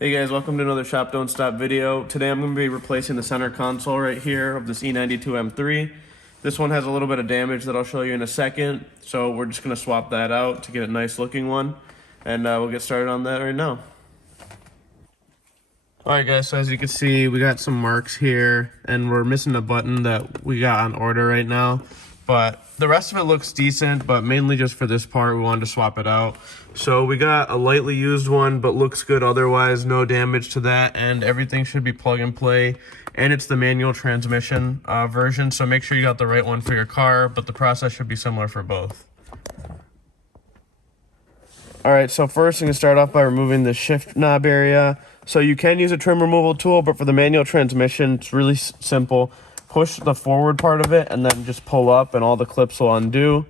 Hey guys, welcome to another Shop Don't Stop video. Today I'm going to be replacing the center console right here of this E92 M3. This one has a little bit of damage that I'll show you in a second, so we're just going to swap that out to get a nice looking one, and we'll get started on that right now. Alright guys, so as you can see, we got some marks here, and we're missing a button that we got on order right now. But the rest of it looks decent, but mainly just for this part, we wanted to swap it out. So we got a lightly used one, but looks good otherwise, no damage to that, and everything should be plug and play. And it's the manual transmission version, so make sure you got the right one for your car, but the process should be similar for both. Alright, so first I'm going to start off by removing the shift knob area. So you can use a trim removal tool, but for the manual transmission, it's really simple. Push the forward part of it and then just pull up and all the clips will undo.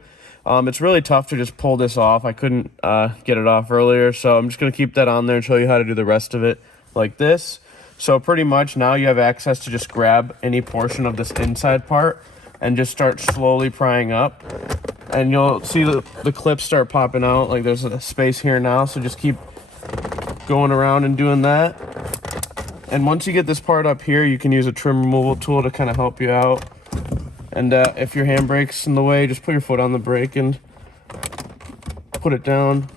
It's really tough to just pull this off. I couldn't get it off earlier, so I'm just going to keep that on there and show you how to do the rest of it like this. So pretty much now you have access to just grab any portion of this inside part and just start slowly prying up. And you'll see the clips start popping out, like there's a space here now, so just keep going around and doing that. And once you get this part up here, you can use a trim removal tool to kind of help you out. And if your handbrake's in the way, just put your foot on the brake and put it down.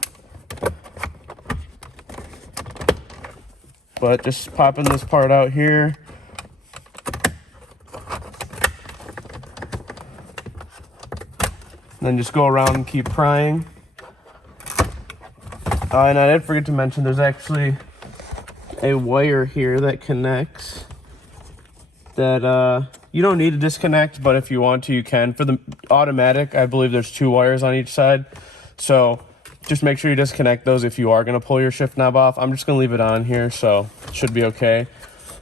But just popping this part out here. And then just go around and keep prying. And I did forget to mention, there's actually a wire here that connects that you don't need to disconnect, but if you want to, you can. For the automatic, I believe there's 2 wires on each side, so just make sure you disconnect those if you are going to pull your shift knob off. I'm just going to leave it on here, so it should be okay.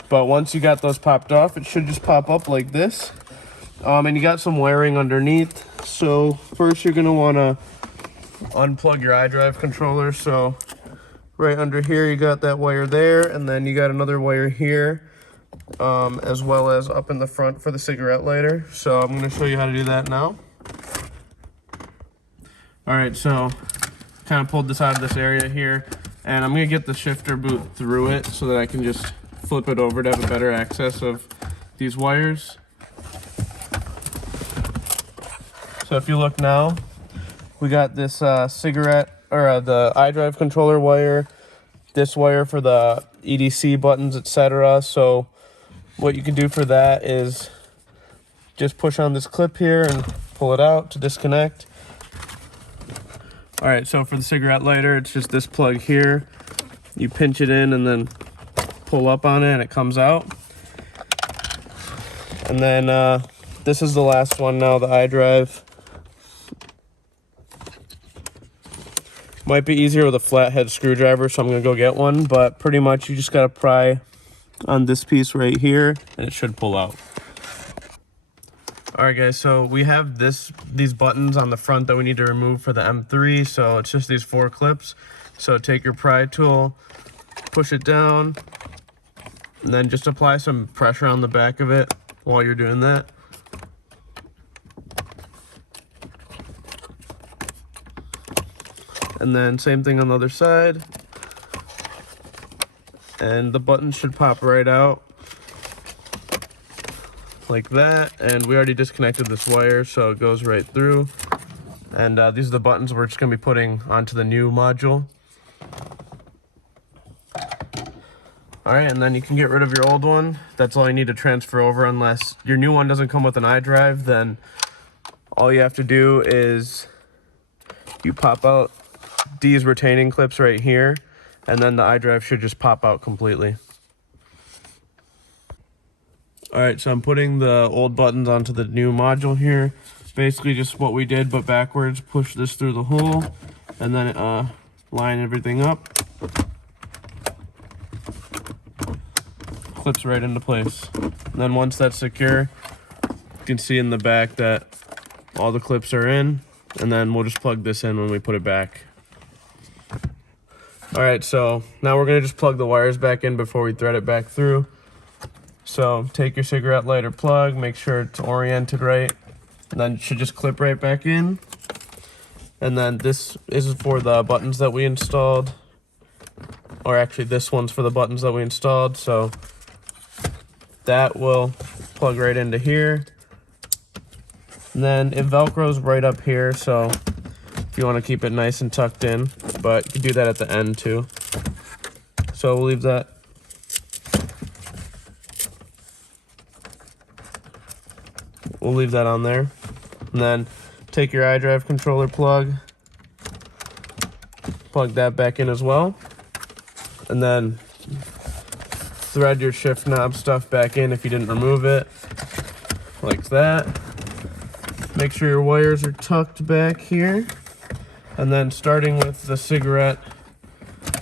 But once you got those popped off, it should just pop up like this. And you got some wiring underneath. So first you're going to want to unplug your iDrive controller. So right under here you got that wire there, and then you got another wire here, as well as up in the front for the cigarette lighter. So I'm going to show you how to do that now. Alright, so kind of pulled this out of this area here, and I'm going to get the shifter boot through it so that I can just flip it over to have a better access of these wires. So if you look now, we got this cigarette, or the iDrive controller wire, this wire for the EDC buttons, etc. So what you can do for that is just push on this clip here and pull it out to disconnect. Alright, so for the cigarette lighter, it's just this plug here. You pinch it in and then pull up on it and it comes out. And then this is the last one now, the iDrive. Might be easier with a flathead screwdriver, so I'm going to go get one, but pretty much you just got to pry on this piece right here and it should pull out. Alright guys, so we have these buttons on the front that we need to remove for the M3, so it's just these 4 clips. So take your pry tool, push it down, and then just apply some pressure on the back of it while you're doing that. And then same thing on the other side. And the button should pop right out like that. And we already disconnected this wire, so it goes right through. And these are the buttons we're just going to be putting onto the new module. Alright, and then you can get rid of your old one. That's all you need to transfer over, unless your new one doesn't come with an iDrive. Then all you have to do is you pop out these retaining clips right here, and then the iDrive should just pop out completely. Alright, so I'm putting the old buttons onto the new module here. Basically just what we did, but backwards. Push this through the hole, and then line everything up. Clips right into place. And then once that's secure, you can see in the back that all the clips are in, and then we'll just plug this in when we put it back. Alright, so now we're going to just plug the wires back in before we thread it back through. So take your cigarette lighter plug, make sure it's oriented right, and then it should just clip right back in. And then this is for the buttons that we installed. or actually this one's for the buttons that we installed, so that will plug right into here. And then it velcros right up here, so if you want to keep it nice and tucked in, but you can do that at the end too. So we'll leave that. We'll leave that on there. And then take your iDrive controller plug, plug that back in as well. And then thread your shift knob stuff back in if you didn't remove it, like that. Make sure your wires are tucked back here. And then starting with the cigarette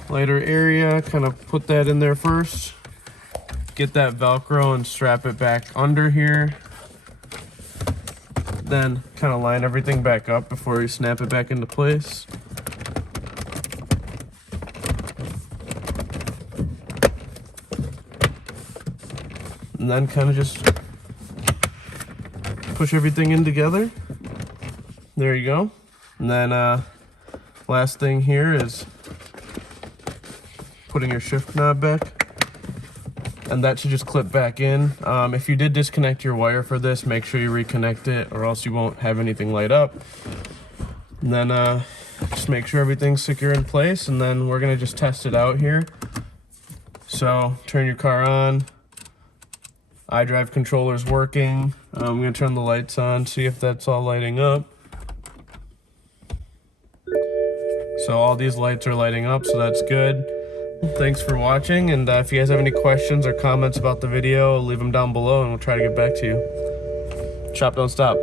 lighter area, kind of put that in there first. Get that Velcro and strap it back under here. Then kind of line everything back up before you snap it back into place. And then kind of just push everything in together. There you go. And then last thing here is putting your shift knob back. And that should just clip back in. If you did disconnect your wire for this, make sure you reconnect it, or else you won't have anything light up. And then just make sure everything's secure in place, and then we're gonna just test it out here. So turn your car on. iDrive controller's working. I'm gonna turn the lights on, see if that's all lighting up. So all these lights are lighting up, so that's good. Thanks for watching, and if you guys have any questions or comments about the video, leave them down below and we'll try to get back to you. Shop, don't stop.